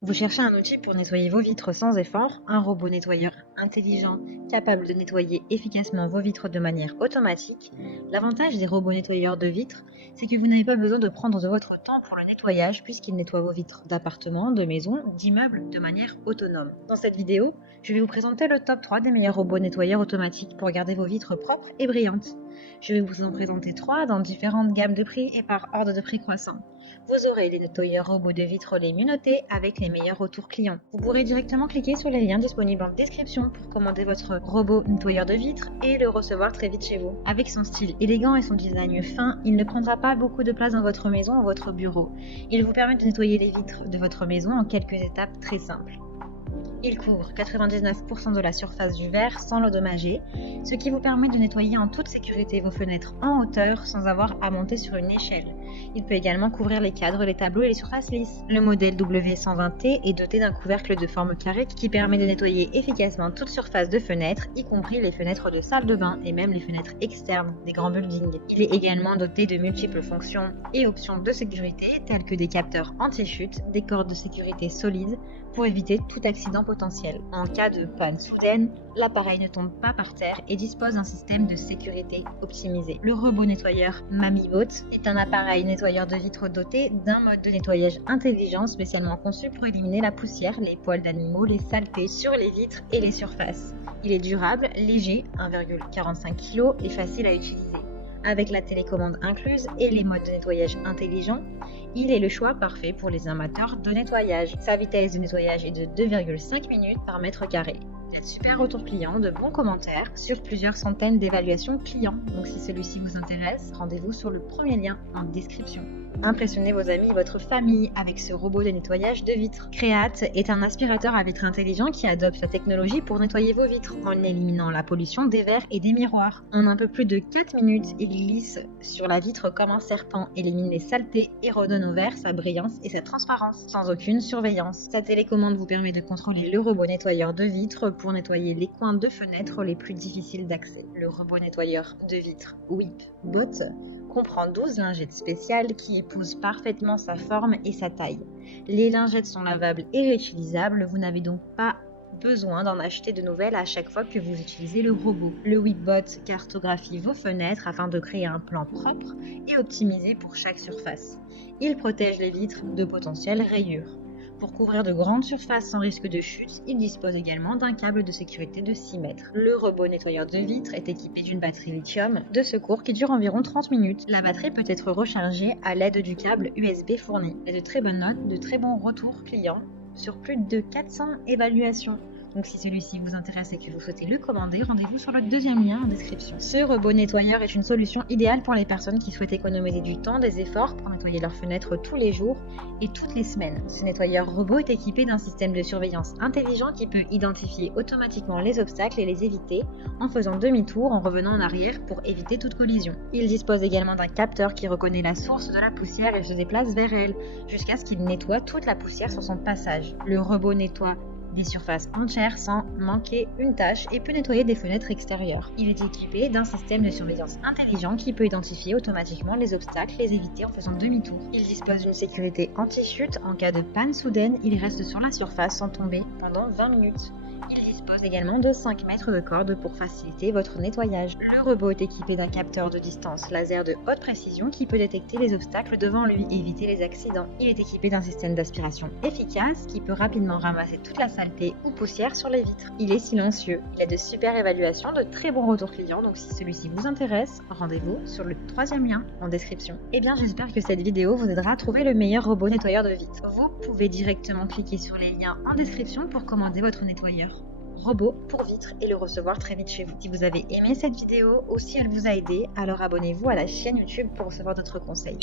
Vous cherchez un outil pour nettoyer vos vitres sans effort, un robot nettoyeur intelligent capable de nettoyer efficacement vos vitres de manière automatique. L'avantage des robots nettoyeurs de vitres, c'est que vous n'avez pas besoin de prendre de votre temps pour le nettoyage puisqu'ils nettoient vos vitres d'appartements, de maisons, d'immeubles de manière autonome. Dans cette vidéo, je vais vous présenter le top 3 des meilleurs robots nettoyeurs automatiques pour garder vos vitres propres et brillantes. Je vais vous en présenter 3 dans différentes gammes de prix et par ordre de prix croissant. Vous aurez les nettoyeurs robots de vitres les mieux notés avec les meilleurs retours clients. Vous pourrez directement cliquer sur les liens disponibles en description pour commander votre robot nettoyeur de vitres et le recevoir très vite chez vous. Avec son style élégant et son design fin, il ne prendra pas beaucoup de place dans votre maison ou votre bureau. Il vous permet de nettoyer les vitres de votre maison en quelques étapes très simples. Il couvre 99% de la surface du verre sans l'endommager, ce qui vous permet de nettoyer en toute sécurité vos fenêtres en hauteur sans avoir à monter sur une échelle. Il peut également couvrir les cadres, les tableaux et les surfaces lisses. Le modèle W120T est doté d'un couvercle de forme carrée qui permet de nettoyer efficacement toute surface de fenêtre, y compris les fenêtres de salle de bain et même les fenêtres externes des grands buildings. Il est également doté de multiples fonctions et options de sécurité telles que des capteurs anti-chute, des cordes de sécurité solides, pour éviter tout accident potentiel. En cas de panne soudaine, l'appareil ne tombe pas par terre et dispose d'un système de sécurité optimisé. Le robot nettoyeur MamiBot est un appareil nettoyeur de vitres doté d'un mode de nettoyage intelligent spécialement conçu pour éliminer la poussière, les poils d'animaux, les saletés sur les vitres et les surfaces. Il est durable, léger, 1,45 kg et facile à utiliser. Avec la télécommande incluse et les modes de nettoyage intelligents, il est le choix parfait pour les amateurs de nettoyage. Sa vitesse de nettoyage est de 2,5 minutes par mètre carré. Il y a de super retours clients, de bons commentaires sur plusieurs centaines d'évaluations clients. Donc si celui-ci vous intéresse, rendez-vous sur le premier lien en description. Impressionnez vos amis et votre famille avec ce robot de nettoyage de vitres. Create est un aspirateur à vitres intelligent qui adopte la technologie pour nettoyer vos vitres en éliminant la pollution des verres et des miroirs. En un peu plus de 4 minutes, il glisse sur la vitre comme un serpent, élimine les saletés et redonne au verre sa brillance et sa transparence sans aucune surveillance. Sa télécommande vous permet de contrôler le robot nettoyeur de vitres pour nettoyer les coins de fenêtres les plus difficiles d'accès. Le robot nettoyeur de vitres WeepBot comprend 12 lingettes spéciales qui épousent parfaitement sa forme et sa taille. Les lingettes sont lavables et réutilisables, vous n'avez donc pas besoin d'en acheter de nouvelles à chaque fois que vous utilisez le robot. Le WeepBot cartographie vos fenêtres afin de créer un plan propre et optimisé pour chaque surface. Il protège les vitres de potentielles rayures. Pour couvrir de grandes surfaces sans risque de chute, il dispose également d'un câble de sécurité de 6 mètres. Le robot nettoyeur de vitres est équipé d'une batterie lithium de secours qui dure environ 30 minutes. La batterie peut être rechargée à l'aide du câble USB fourni. Il y a de très bonnes notes, de très bons retours clients sur plus de 400 évaluations. Donc si celui-ci vous intéresse et que vous souhaitez le commander, rendez-vous sur le deuxième lien en description. Ce robot nettoyeur est une solution idéale pour les personnes qui souhaitent économiser du temps, des efforts pour nettoyer leurs fenêtres tous les jours et toutes les semaines. Ce nettoyeur robot est équipé d'un système de surveillance intelligent qui peut identifier automatiquement les obstacles et les éviter en faisant demi-tour en revenant en arrière pour éviter toute collision. Il dispose également d'un capteur qui reconnaît la source de la poussière et se déplace vers elle jusqu'à ce qu'il nettoie toute la poussière sur son passage. Le robot nettoie des surfaces entières sans manquer une tâche et peut nettoyer des fenêtres extérieures. Il est équipé d'un système de surveillance intelligent qui peut identifier automatiquement les obstacles, les éviter en faisant demi-tour. Il dispose d'une sécurité anti-chute. En cas de panne soudaine, il reste sur la surface sans tomber pendant 20 minutes. Il dispose également de 5 mètres de corde pour faciliter votre nettoyage. Le robot est équipé d'un capteur de distance laser de haute précision qui peut détecter les obstacles devant lui et éviter les accidents. Il est équipé d'un système d'aspiration efficace qui peut rapidement ramasser toute la saleté ou poussière sur les vitres. Il est silencieux. Il a de super évaluations, de très bons retours clients, donc si celui-ci vous intéresse, rendez-vous sur le troisième lien en description. Et bien j'espère que cette vidéo vous aidera à trouver le meilleur robot nettoyeur de vitres. Vous pouvez directement cliquer sur les liens en description pour commander votre nettoyeur robot pour vitres et le recevoir très vite chez vous. Si vous avez aimé cette vidéo ou si elle vous a aidé, alors abonnez-vous à la chaîne YouTube pour recevoir d'autres conseils.